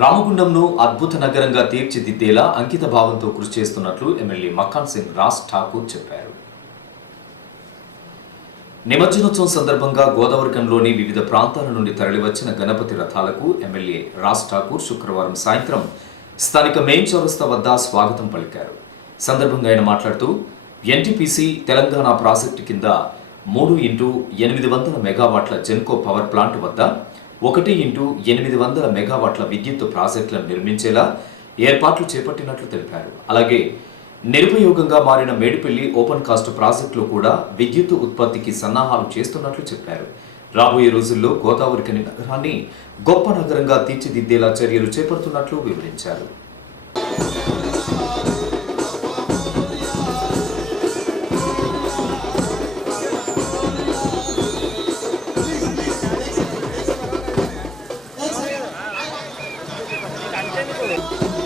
రామగుండంను అద్భుత నగరంగా తీర్చిదిద్దేలా అంకిత భావంతో కృషి చేస్తున్నట్లు ఎమ్మెల్యే మక్కాన్ సింగ్ రాజ్ ఠాకూర్ చెప్పారు. నిమజ్జనోత్సవం సందర్భంగా గోదావరికంలోని వివిధ ప్రాంతాల నుండి తరలివచ్చిన గణపతి రథాలకు ఎమ్మెల్యే రాజ్ ఠాకూర్ శుక్రవారం సాయంత్రం స్థానిక మెయిన్ చౌరస్తా వద్ద స్వాగతం పలికారు. సందర్భంగా ఆయన మాట్లాడుతూ ఎన్టీపీసీ తెలంగాణ ప్రాజెక్టు కింద మూడు ఇంటూ ఎనిమిది వందల మెగావాట్ల జెన్కో పవర్ ప్లాంట్ వద్ద ఒకటి ఇంటూ ఎనిమిది వందల మెగావాట్ల విద్యుత్ ప్రాజెక్టులను నిర్మించేలా ఏర్పాట్లు చేపట్టినట్లు తెలిపారు. అలాగే నిరుపయోగంగా మారిన మేడిపల్లి ఓపెన్ కాస్ట్ ప్రాజెక్టులో కూడా విద్యుత్ ఉత్పత్తికి సన్నాహాలు చేస్తున్నట్లు చెప్పారు. రాబోయే రోజుల్లో గోదావరికి నగరాన్ని గొప్ప నగరంగా తీర్చిదిద్దేలా చర్యలు చేపడుతున్నట్లు వివరించారు. すごい。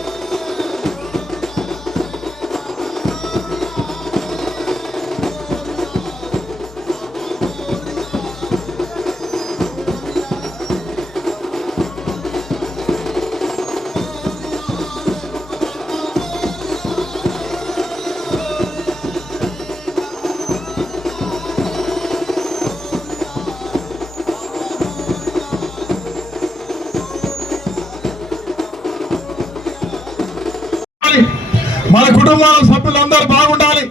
మన కుటుంబాల సభ్యులందరూ బాగుండాలి.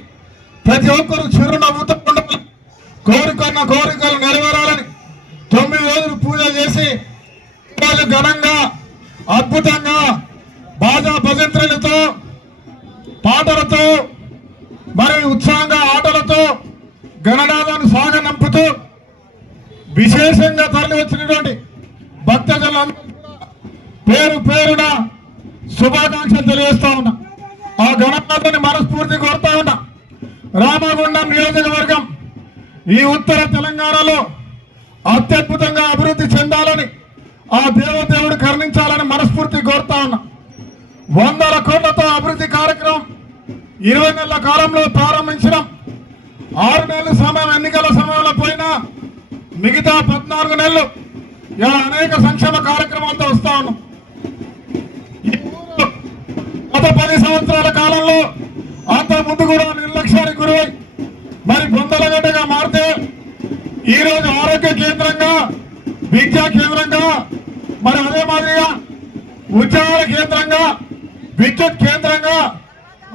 ప్రతి ఒక్కరు చిరునవ్వుతూ ఉండాలి. కోరికన్న కోరికలు నెరవేరాలని తొమ్మిది రోజులు పూజ చేసి రోజు ఘనంగా అద్భుతంగా బాజా భజంత్రులతో పాటలతో మరి ఉత్సాహంగా ఆటలతో గణనాథాన్ని సాగనంపుతూ విశేషంగా తరలి వచ్చినటువంటి భక్తజనులందరూ పేరు పేరున శుభాకాంక్షలు తెలియజేస్తా ఉన్నా. ఆ గణనాథుని మనస్ఫూర్తి కోరుతా ఉన్నా. రామగుండం నియోజకవర్గం ఈ ఉత్తర తెలంగాణలో అత్యద్భుతంగా అభివృద్ధి చెందాలని ఆ దేవదేవుడు కరుణించాలని మనస్ఫూర్తి కోరుతా ఉన్నా. వందల కోట్లతో అభివృద్ధి కార్యక్రమం ఇరవై నెలల కాలంలో ప్రారంభించడం ఆరు నెలల సమయం ఎన్నికల సమయంలో పోయినా మిగతా పద్నాలుగు నెలలు ఇలా అనేక సంక్షేమ కార్యక్రమాలతో వస్తా ఉన్నాం ఈ ఊరు గత పది సంవత్సరాల కాలంలో అంత ముందు కూడా నిర్లక్ష్యానికి గురై మరి బొందలగడ్డగా మారితే ఈ రోజు ఆరోగ్య కేంద్రంగా విద్యా కేంద్రంగా మరి అదే మాదిరిగా ఉద్యోగాల కేంద్రంగా విద్యుత్ కేంద్రంగా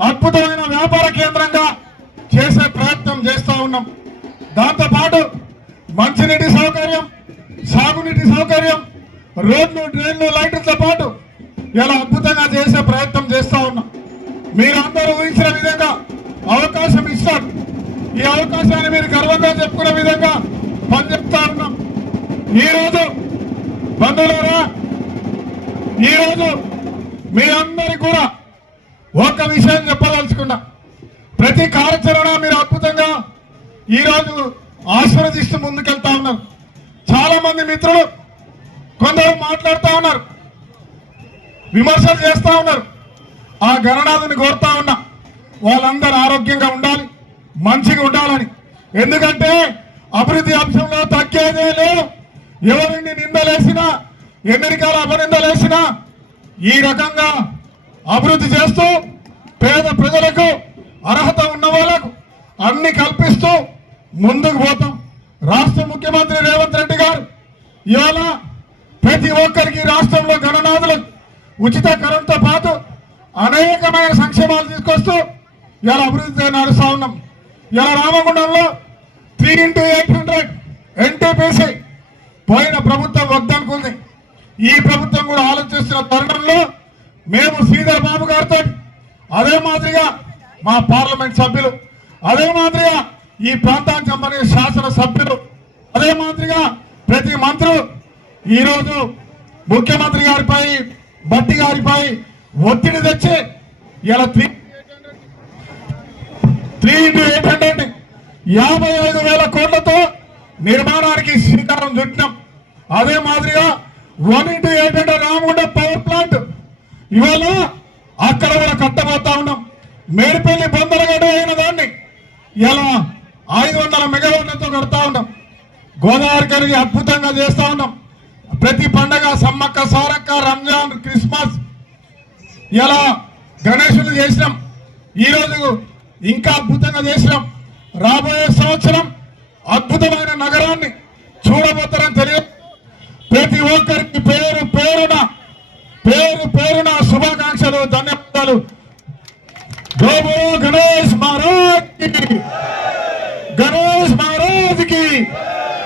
అద్భుతమైన వ్యాపార కేంద్రంగా చేసే ప్రయత్నం చేస్తూ ఉన్నాం. దాంతోపాటు మంచినీటి సౌకర్యం సాగునీటి సౌకర్యం రోడ్లు డ్రైన్లు లైట్లతో పాటు ఇలా అద్భుతంగా చేసే ప్రయత్నం చేస్తా ఉన్నాం. మీరందరూ ఊహించిన విధంగా అవకాశం ఇస్తాం. ఈ అవకాశాన్ని మీరు గర్వంగా చెప్పుకునే విధంగా పనిచేస్తా ఉన్నాం. ఈ రోజు బంధువులారా ఈ రోజు మీ అందరికి కూడా ఒక విషయం చెప్పదలుచుకున్నా. ప్రతి కార్యాచరణ మీరు అద్భుతంగా ఈ రోజు ఆశీర్వదిస్తూ ముందుకెళ్తా ఉన్నారు. చాలా మంది మిత్రులు కొందరు మాట్లాడుతూ ఉన్నారు. విమర్శలు చేస్తూ ఉన్నారు. ఆ గణనాథుని కోరుతా ఉన్నా. వాళ్ళందరూ ఆరోగ్యంగా ఉండాలి మంచిగా ఉండాలని. ఎందుకంటే అభివృద్ధి అంశంలో తగ్గేదే లేదు. ఎవరిని నిందలేసినా ఎన్ని రకాల అపనిందలేసినా ఈ రకంగా అభివృద్ధి చేస్తూ పేద ప్రజలకు అర్హత ఉన్న వాళ్ళకు అన్ని కల్పిస్తూ ముందుకు పోతాం. రాష్ట్ర ముఖ్యమంత్రి రేవంత్ రెడ్డి గారు ఇవాళ ప్రతి ఒక్కరికి రాష్ట్రంలో గణనాథులకు ఉచిత కరెంట్తో పాటు అనేకమైన సంక్షేమాలు తీసుకొస్తూ ఇలా అభివృద్ధి నడుస్తా ఉన్నాం. ఇలా రామగుండంలో three into eight hundred NTPC పోయిన ప్రభుత్వం వద్దనుకుంది. ఈ ప్రభుత్వం కూడా ఆలోచిస్తున్న తరుణంలో మేము శ్రీధర్ బాబు గారితో అదే మాదిరిగా మా పార్లమెంట్ సభ్యులు అదే మాదిరిగా ఈ ప్రాంతానికి సంబంధించిన శాసన సభ్యులు అదే మాదిరిగా ప్రతి మంత్రులు ఈరోజు ముఖ్యమంత్రి గారిపై బట్టి గారిపై ఒత్తిడి తెచ్చి ఇలా three three into eight hundred యాభై ఐదు వేల కోట్లతో నిర్మాణానికి శ్రీకారం చుట్టినాం. అదే మాదిరిగా one into eight hundred Ramagunda power plant ఇవాళ అక్కడ కూడా కట్టబోతా ఉన్నాం. మేడిపల్లి బొందరగడ్డ అయిన దాన్ని ఇలా ఐదు వందల మెగావాట్లతో కడతా ఉన్నాం. గోదావరి కలిగి అద్భుతంగా చేస్తా ఉన్నాం. ప్రతి పండగ సమ్మక్క సారక్క రంజాన్ క్రిస్మస్ ఇలా గణేశులు చేసినాం. ఈరోజు ఇంకా అద్భుతంగా చేసినాం. రాబోయే సంవత్సరం అద్భుతమైన నగరాన్ని చూడబోతారని తెలియదు ప్రతి ఒక్కరికి పేరు పేరున పేరు పేరున శుభాకాంక్షలు ధన్యవాదాలు. గణేష్ మహారాజ్